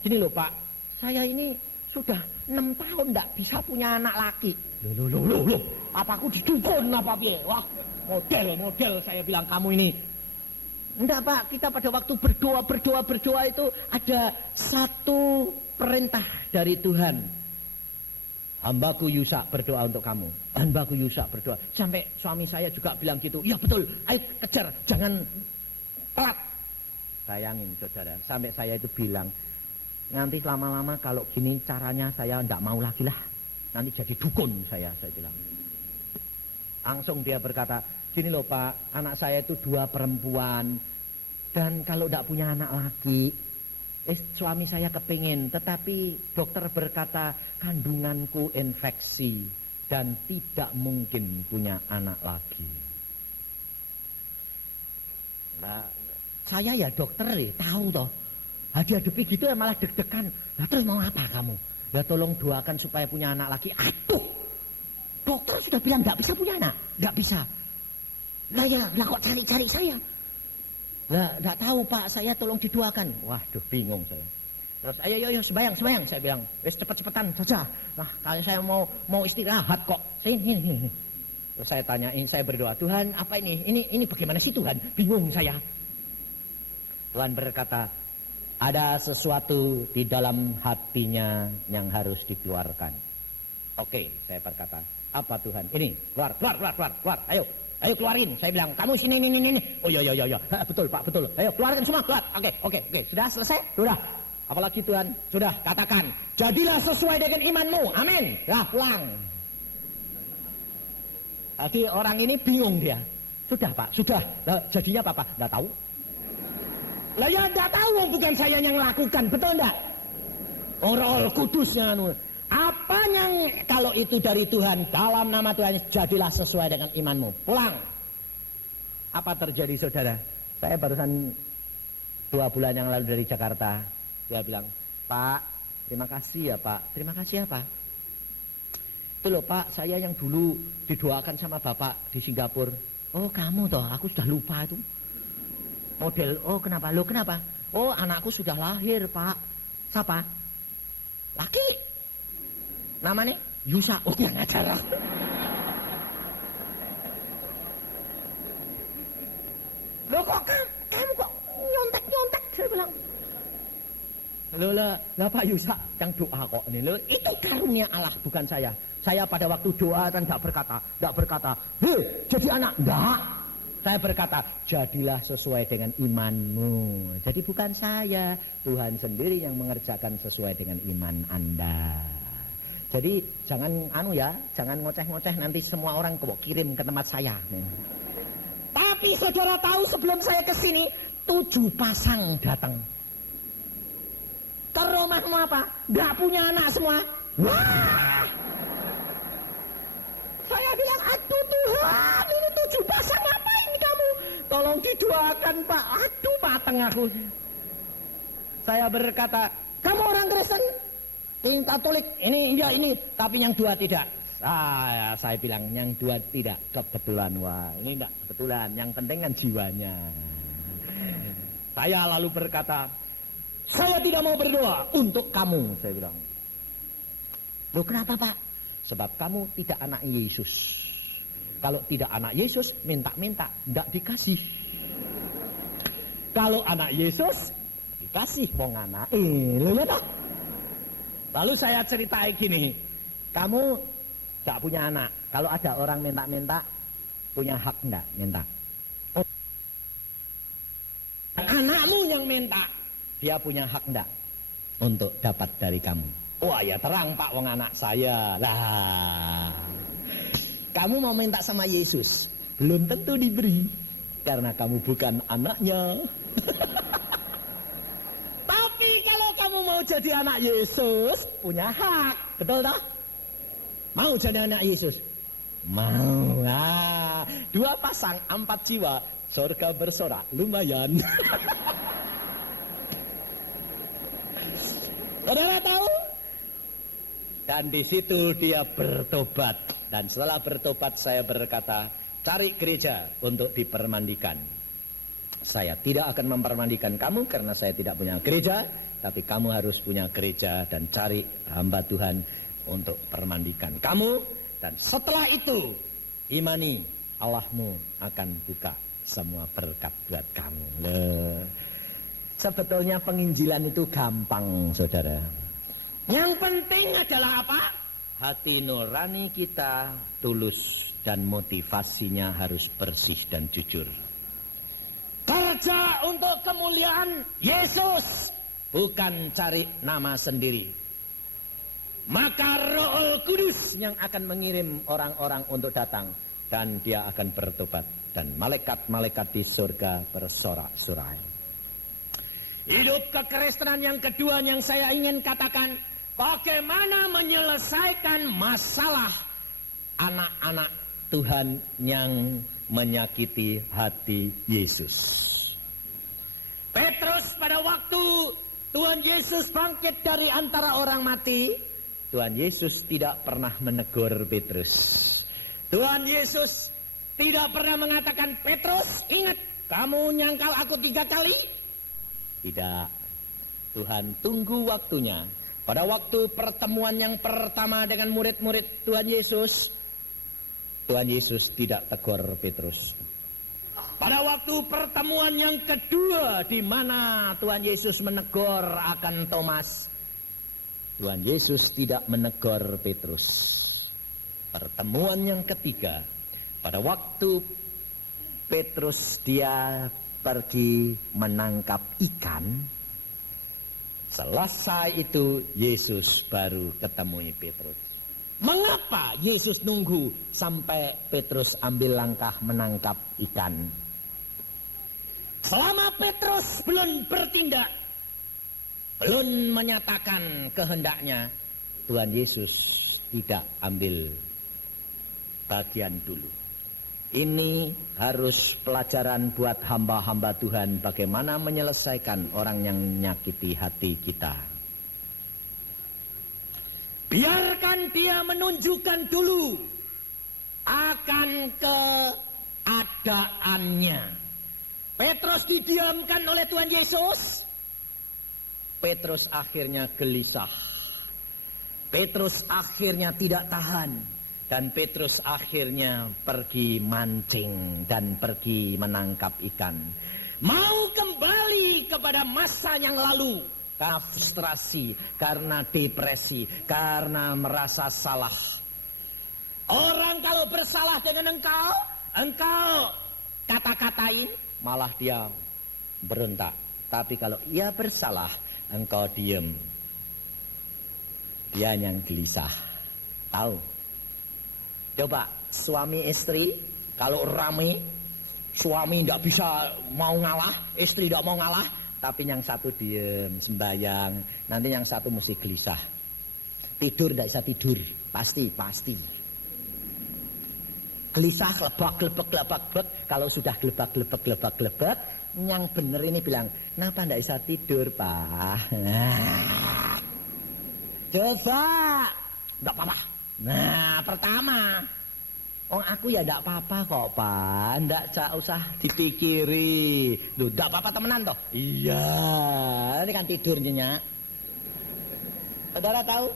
Gini loh Pak, saya ini sudah 6 tahun enggak bisa punya anak laki. Loh. Apa aku didukun apa piye? Wah, model saya bilang kamu ini. Enggak Pak, kita pada waktu berdoa itu ada satu perintah dari Tuhan. Hambaku Yusa berdoa untuk kamu. Hambaku Yusa berdoa. Sampai suami saya juga bilang gitu. Ya betul, ayo kejar, jangan telat. Bayangin saudara, sampai saya itu bilang, nanti lama-lama kalau gini caranya saya enggak mau lagi lah. nanti jadi dukun saya bilang. Langsung dia berkata, gini loh Pak, anak saya itu 2 perempuan, dan kalau tidak punya anak lagi, suami saya kepingin, tetapi dokter berkata kandunganku infeksi dan tidak mungkin punya anak lagi. Nah, saya ya dokter tahu toh, hadapi gitu ya malah deg-degan. Nah terus mau apa kamu? Ya tolong doakan supaya punya anak lagi. Aduh, dokter sudah bilang nggak bisa punya anak, nggak bisa. Lah ya, lah kok cari-cari saya? Lah nggak tahu Pak, saya tolong didoakan. Waduh, bingung saya. Terus ayo sembayang, saya bilang. Wes cepet-cepetan saja. Nah kalau saya mau istirahat kok. Sini. Terus saya tanyain, saya berdoa, Tuhan apa ini? Ini bagaimana sih Tuhan? Bingung saya. Tuhan berkata, ada sesuatu di dalam hatinya yang harus dikeluarkan. Oke, saya berkata, apa Tuhan? Ini, keluar. Ayo keluarin. Saya bilang, kamu sini, ini. Oh iya. Betul Pak, betul. Ayo keluarkan semua, keluar. Oke. Sudah selesai? Sudah. Apalagi Tuhan? Sudah, katakan. Jadilah sesuai dengan imanmu. Amin. Lah, pulang. Tadi orang ini bingung dia. Sudah Pak, sudah. Lah, jadinya apa Pak? Nggak tahu. Lah ya nggak tahu, bukan saya yang lakukan, betul enggak? Roh Kudusnya apa yang kalau itu dari Tuhan, dalam nama Tuhan jadilah sesuai dengan imanmu. Pulang. Apa terjadi saudara? Saya barusan 2 bulan yang lalu dari Jakarta. Dia bilang, Pak, terima kasih ya Pak. Terima kasih apa? Itu loh Pak, saya yang dulu didoakan sama Bapak di Singapura. Oh kamu toh, aku sudah lupa itu. Model, oh kenapa? Lo kenapa? Oh anakku sudah lahir Pak. Siapa? Laki. Namanya Yusa. Oh yang ajar. Lo kok kamu kok nyontek? Saya bilang. Lo lah Pak Yusa yang doa kok ini. Lo itu karunia Allah bukan saya. Saya pada waktu doa kan tidak berkata, hei jadi anak, enggak. Saya berkata, jadilah sesuai dengan imanmu. Jadi bukan saya, Tuhan sendiri yang mengerjakan sesuai dengan iman Anda. Jadi jangan jangan ngoceh-ngoceh nanti semua orang kok kirim ke tempat saya. Tapi saudara tahu sebelum saya ke sini 7 pasang datang. Ke rumahmu apa? Gak punya anak semua. Wah! Saya bilang, aduh Tuhan, ini 7 pasang apa ini kamu? Tolong didoakan Pak. Aduh mateng aku. Saya berkata, kamu orang Kristen? Ini Katolik? Ini iya ini. Tapi yang 2 tidak. Saya bilang, yang 2 tidak. Kebetulan. Wah ini enggak kebetulan. Yang penting kan jiwanya. Saya lalu berkata, saya tidak mau berdoa untuk kamu. Saya bilang. Loh kenapa Pak? Sebab kamu tidak anak Yesus. Kalau tidak anak Yesus, minta-minta, tidak dikasih. Kalau anak Yesus, dikasih wong anak. Ya tak? Lalu saya ceritain gini, kamu tidak punya anak. Kalau ada orang minta-minta, punya hak enggak minta? Oh. Anakmu yang minta, dia punya hak enggak untuk dapat dari kamu? Wah ya terang Pak, wong anak saya lah. Kamu mau minta sama Yesus, belum tentu diberi karena kamu bukan anaknya. Tapi kalau kamu mau jadi anak Yesus, punya hak, betul tak? Mau jadi anak Yesus? Mau. Nah, 2 pasang 4 jiwa, surga bersorak, lumayan. Saudara tahu? Dan di situ dia bertobat. Dan setelah bertobat saya berkata, cari gereja untuk dipermandikan. Saya tidak akan mempermandikan kamu karena saya tidak punya gereja. Tapi kamu harus punya gereja dan cari hamba Tuhan untuk permandikan kamu. Dan setelah itu, imani Allahmu akan buka semua berkat buat kamu. Sebetulnya penginjilan itu gampang saudara. Yang penting adalah apa? Hati nurani kita tulus dan motivasinya harus bersih dan jujur. Kerja untuk kemuliaan Yesus, bukan cari nama sendiri. maka Roh Kudus yang akan mengirim orang-orang untuk datang, dan dia akan bertobat, dan malaikat-malaikat di surga bersorak-sorai. Hidup kekristenan yang kedua yang saya ingin katakan, bagaimana menyelesaikan masalah anak-anak Tuhan yang menyakiti hati Yesus. Petrus pada waktu Tuhan Yesus bangkit dari antara orang mati, Tuhan Yesus tidak pernah menegur Petrus. Tuhan Yesus tidak pernah mengatakan, Petrus, ingat, kamu nyangkal aku 3 kali. Tidak. Tuhan tunggu waktunya. Pada waktu pertemuan yang pertama dengan murid-murid Tuhan Yesus tidak tegur Petrus. Pada waktu pertemuan yang kedua di mana Tuhan Yesus menegur akan Thomas, Tuhan Yesus tidak menegur Petrus. Pertemuan yang ketiga, pada waktu Petrus dia pergi menangkap ikan, selesai itu Yesus baru ketemu Petrus. Mengapa Yesus nunggu sampai Petrus ambil langkah menangkap ikan? Selama Petrus belum bertindak, belum menyatakan kehendaknya, Tuhan Yesus tidak ambil bagian dulu. Ini harus pelajaran buat hamba-hamba Tuhan, bagaimana menyelesaikan orang yang menyakiti hati kita. Biarkan dia menunjukkan dulu akan keadaannya. Petrus didiamkan oleh Tuhan Yesus. Petrus akhirnya gelisah. Petrus akhirnya tidak tahan. Dan Petrus akhirnya pergi mancing dan pergi menangkap ikan. Mau kembali kepada masa yang lalu. Karena frustrasi, karena depresi, karena merasa salah. Orang kalau bersalah dengan engkau kata-katain, malah dia berontak. Tapi kalau ia bersalah, engkau diem. Dia yang gelisah. Tahu? Coba suami istri kalau rame, suami tidak bisa mau ngalah, istri tidak mau ngalah, tapi yang satu diem sembayang, nanti yang satu mesti gelisah. Tidur tidak bisa tidur, pasti. Gelisah, gelebak, kalau sudah gelebak, yang bener ini bilang, kenapa tidak bisa tidur, Pak? Coba, tidak apa-apa. Nah, pertama, aku ya tidak apa-apa kok, Pak. Tidak usah dipikiri. Loh, tidak apa-apa temenan toh? Iya, ini kan tidurnya. Saudara tahu?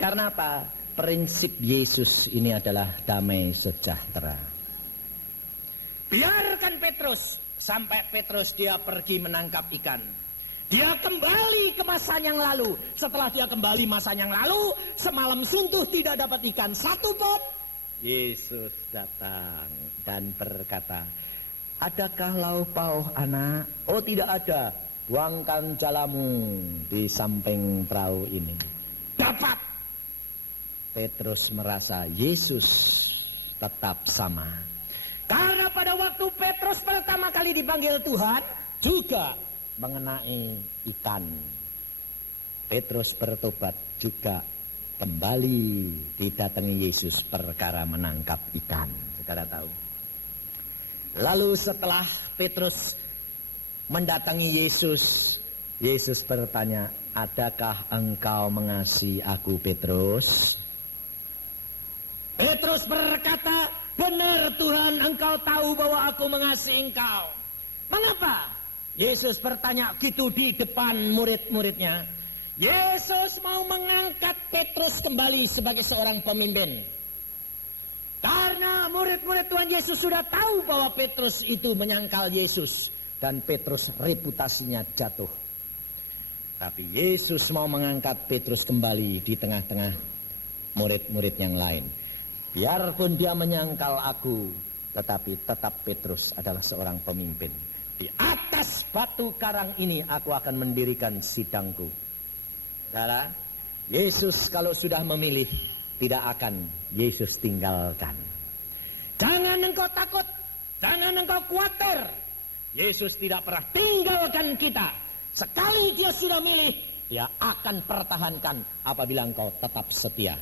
Karena apa? Prinsip Yesus ini adalah damai sejahtera. Biarkan Petrus, sampai Petrus dia pergi menangkap ikan. Dia kembali ke masa yang lalu. Setelah dia kembali masa yang lalu, semalam suntuh tidak dapat ikan satu pun. Yesus datang dan berkata, adakah lauk pauk anak? Oh tidak ada. Buangkan jalamu di samping perahu ini. Dapat. Petrus merasa Yesus tetap sama. Karena pada waktu Petrus pertama kali dipanggil Tuhan, juga mengenai ikan. Petrus bertobat juga kembali didatangi Yesus perkara menangkap ikan. Saudara tahu. Lalu setelah Petrus mendatangi Yesus, Yesus bertanya, adakah engkau mengasihi aku, Petrus? Petrus berkata, benar Tuhan, engkau tahu bahwa aku mengasihi engkau. Mengapa? Yesus bertanya gitu di depan murid-muridnya. Yesus mau mengangkat Petrus kembali sebagai seorang pemimpin. Karena murid-murid Tuhan Yesus sudah tahu bahwa Petrus itu menyangkal Yesus. Dan Petrus reputasinya jatuh. Tapi Yesus mau mengangkat Petrus kembali di tengah-tengah murid-murid yang lain. Biarpun dia menyangkal aku, tetapi tetap Petrus adalah seorang pemimpin. Di atas batu karang ini aku akan mendirikan sidangku. Saudara, Yesus kalau sudah memilih, tidak akan Yesus tinggalkan. Jangan engkau takut, jangan engkau khawatir. Yesus tidak pernah tinggalkan kita. Sekali Dia sudah milih, Dia akan pertahankan apabila engkau tetap setia.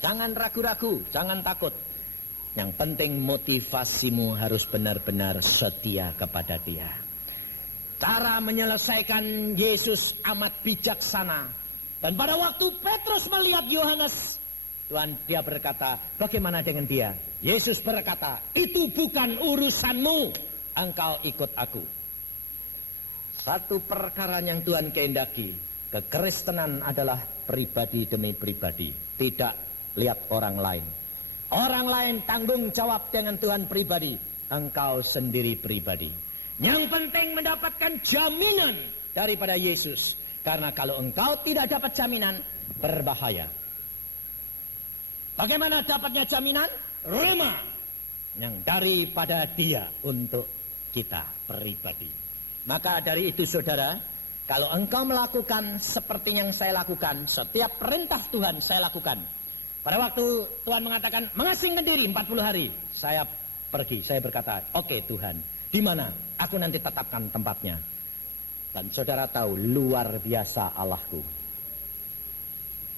Jangan ragu-ragu, jangan takut. Yang penting motivasimu harus benar-benar setia kepada Dia. Cara menyelesaikan Yesus amat bijaksana. Dan pada waktu Petrus melihat Yohanes, Tuhan, dia berkata, bagaimana dengan dia? Yesus berkata, itu bukan urusanmu, engkau ikut aku. Satu perkara yang Tuhan kehendaki, kekristenan adalah pribadi demi pribadi, tidak lihat orang lain. Orang lain tanggung jawab dengan Tuhan pribadi, engkau sendiri pribadi. Yang penting mendapatkan jaminan daripada Yesus. Karena kalau engkau tidak dapat jaminan, berbahaya. Bagaimana dapatnya jaminan? Rema yang daripada Dia untuk kita pribadi. Maka dari itu saudara, kalau engkau melakukan seperti yang saya lakukan, setiap perintah Tuhan saya lakukan. Pada waktu Tuhan mengatakan mengasingkan diri 40 hari, saya pergi, saya berkata, oke Tuhan, di mana? Aku nanti tetapkan tempatnya. Dan saudara tahu, luar biasa Allahku.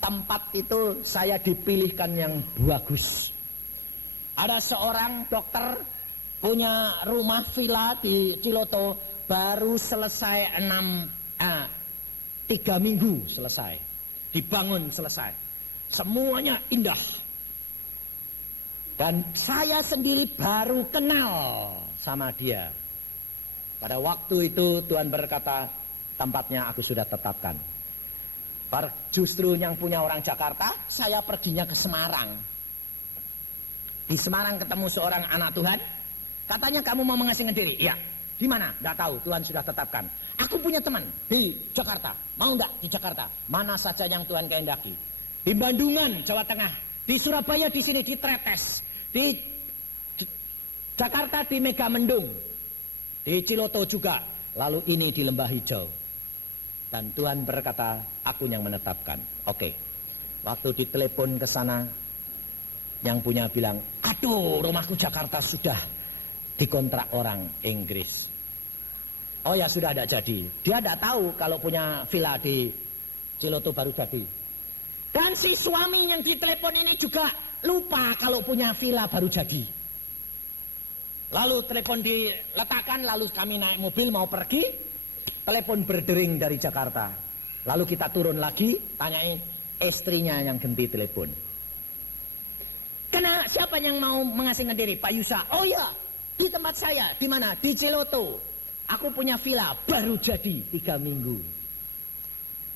Tempat itu saya dipilihkan yang bagus. Ada seorang dokter punya rumah villa di Ciloto, baru selesai 3 minggu selesai. Dibangun selesai. Semuanya indah. Dan saya sendiri baru kenal sama dia. Pada waktu itu Tuhan berkata, tempatnya aku sudah tetapkan. Justru yang punya orang Jakarta, saya perginya ke Semarang. Di Semarang ketemu seorang anak Tuhan. Katanya kamu mau mengasingkan diri. Iya. Di mana? Tidak tahu, Tuhan sudah tetapkan. Aku punya teman di Jakarta. Mau enggak di Jakarta? Mana saja yang Tuhan kehendaki. Di Bandungan, Jawa Tengah. Di Surabaya, di sini, di Tretes. Di Jakarta, di Megamendung. Di Ciloto juga. Lalu ini di Lembah Hijau. Dan Tuhan berkata, aku yang menetapkan. Oke. Waktu ditelepon ke sana, yang punya bilang, aduh rumahku Jakarta sudah dikontrak orang Inggris. Oh ya sudah ada jadi. Dia tidak tahu kalau punya villa di Ciloto baru jadi. Dan si suami yang ditelepon ini juga lupa kalau punya villa baru jadi. Lalu telepon diletakkan, lalu kami naik mobil mau pergi. Telepon berdering dari Jakarta. Lalu kita turun lagi, tanyain istrinya yang ganti telepon. Karena siapa yang mau mengasingkan diri? Pak Yusa. Oh ya, di tempat saya. Di mana? Di Ciloto. Aku punya villa baru jadi 3 minggu.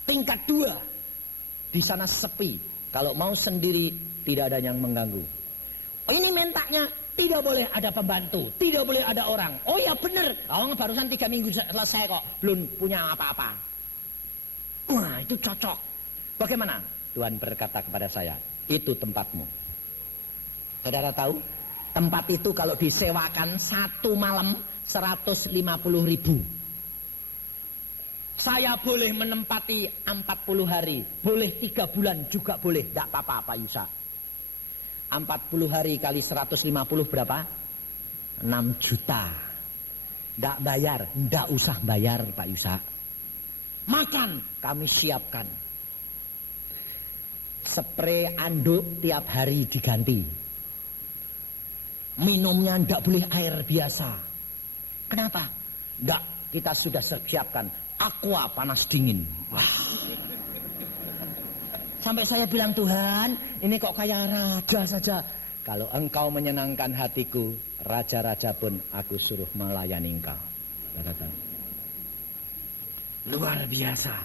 Tingkat 2. Di sana sepi. Kalau mau sendiri tidak ada yang mengganggu. Oh, ini mentanya tidak boleh ada pembantu, tidak boleh ada orang. Oh ya benar. Awang barusan 3 minggu selesai kok, belum punya apa-apa. Wah itu cocok. Bagaimana? Tuhan berkata kepada saya, itu tempatmu. Saudara tahu, tempat itu kalau disewakan 1 malam 150.000. Saya boleh menempati 40 hari, boleh 3 bulan juga boleh, tidak apa-apa Pak Yusa. 40 hari kali 150 berapa? 6 juta. Tidak bayar, tidak usah bayar Pak Yusa. Makan kami siapkan. Spray anduk tiap hari diganti. Minumnya tidak boleh air biasa. Kenapa? Tidak, kita sudah siapkan aqua panas dingin. Wah. Sampai saya bilang, Tuhan, ini kok kayak raja saja. Kalau engkau menyenangkan hatiku, raja-raja pun aku suruh melayani engkau. Luar biasa.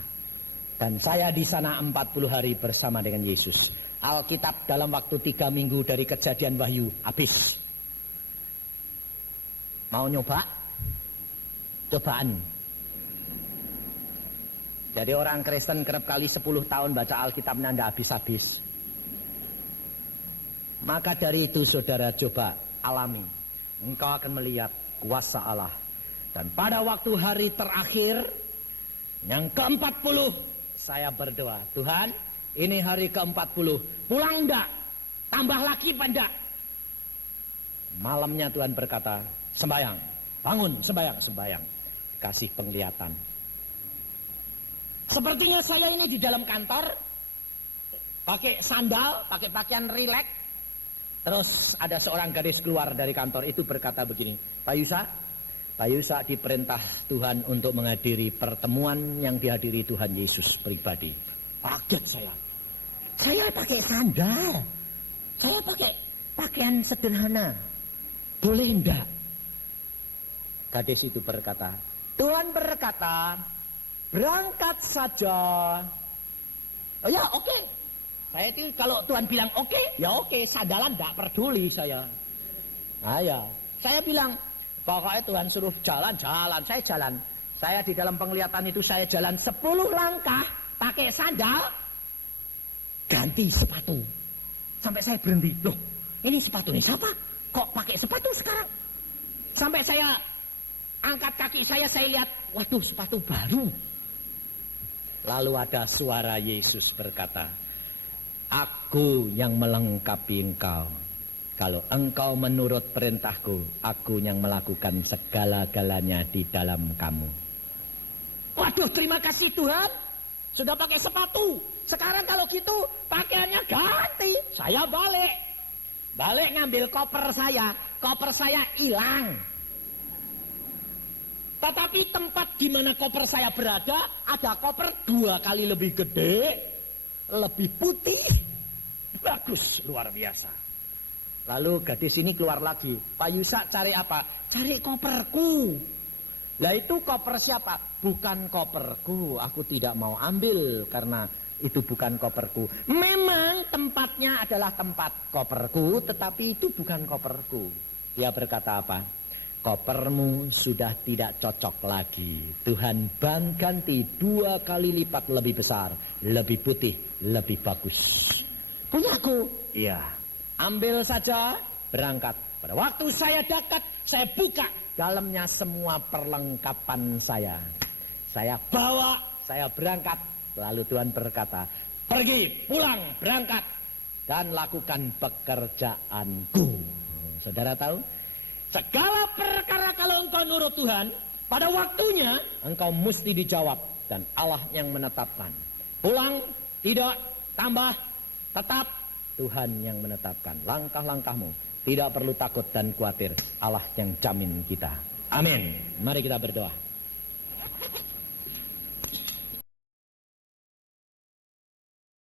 Dan saya di sana 40 hari bersama dengan Yesus. Alkitab dalam waktu 3 minggu dari Kejadian Wahyu habis. Mau nyoba? Cobaan. Jadi orang Kristen kerap kali 10 tahun baca Alkitabnya tidak habis-habis. Maka dari itu saudara coba alami. Engkau akan melihat kuasa Allah. Dan pada waktu hari terakhir yang ke-40 saya berdoa, Tuhan, ini hari ke-40, pulang enggak? Tambah lagi apa enggak? Malamnya Tuhan berkata, sembayang, bangun, sembayang. Kasih penglihatan. Sepertinya saya ini di dalam kantor, pakai sandal, pakai pakaian rileks. Terus ada seorang gadis keluar dari kantor itu berkata begini, Pak Yusa diperintah Tuhan untuk menghadiri pertemuan yang dihadiri Tuhan Yesus pribadi. Kaget saya. Saya pakai sandal. Saya pakai pakaian sederhana. Boleh enggak? Gadis itu berkata, Tuhan berkata, berangkat saja. Oh ya, oke. Saya itu kalau Tuhan bilang oke, ya oke. Sandalan enggak peduli saya. Nah ya, saya bilang, pokoknya Tuhan suruh jalan. Saya jalan. Saya di dalam penglihatan itu saya jalan 10 langkah pakai sandal, ganti sepatu. Sampai saya berhenti. Loh, ini sepatu nih siapa? Kok pakai sepatu sekarang? Sampai saya angkat kaki saya lihat, waduh sepatu baru. Lalu ada suara Yesus berkata, Aku yang melengkapi engkau. Kalau engkau menurut perintahku, aku yang melakukan segala-galanya di dalam kamu. Waduh, terima kasih Tuhan. Sudah pakai sepatu. Sekarang kalau gitu pakaiannya ganti. Saya balik ngambil koper saya. Koper saya hilang. Tetapi tempat di mana koper saya berada, ada koper 2 kali lebih gede, lebih putih, bagus, luar biasa. Lalu gadis ini keluar lagi. Pak Yusa cari apa? Cari koperku. Lah itu koper siapa? Bukan koperku. Aku tidak mau ambil karena itu bukan koperku. Memang tempatnya adalah tempat koperku, tetapi itu bukan koperku. Dia berkata apa? Kopermu sudah tidak cocok lagi. Tuhan ganti 2 kali lipat lebih besar, lebih putih, lebih bagus. Punyaku? Iya. Ambil saja, berangkat. Pada waktu saya dekat, saya buka dalamnya semua perlengkapan saya. Saya bawa, saya berangkat. Lalu Tuhan berkata, pergi, pulang, berangkat. Dan lakukan pekerjaanku. Saudara tahu? Segala perkara kalau engkau nurut Tuhan, pada waktunya engkau mesti dijawab. Dan Allah yang menetapkan. Pulang, tidak, tambah, tetap. Tuhan yang menetapkan langkah-langkahmu. Tidak perlu takut dan khawatir. Allah yang jamin kita. Amin. Mari kita berdoa.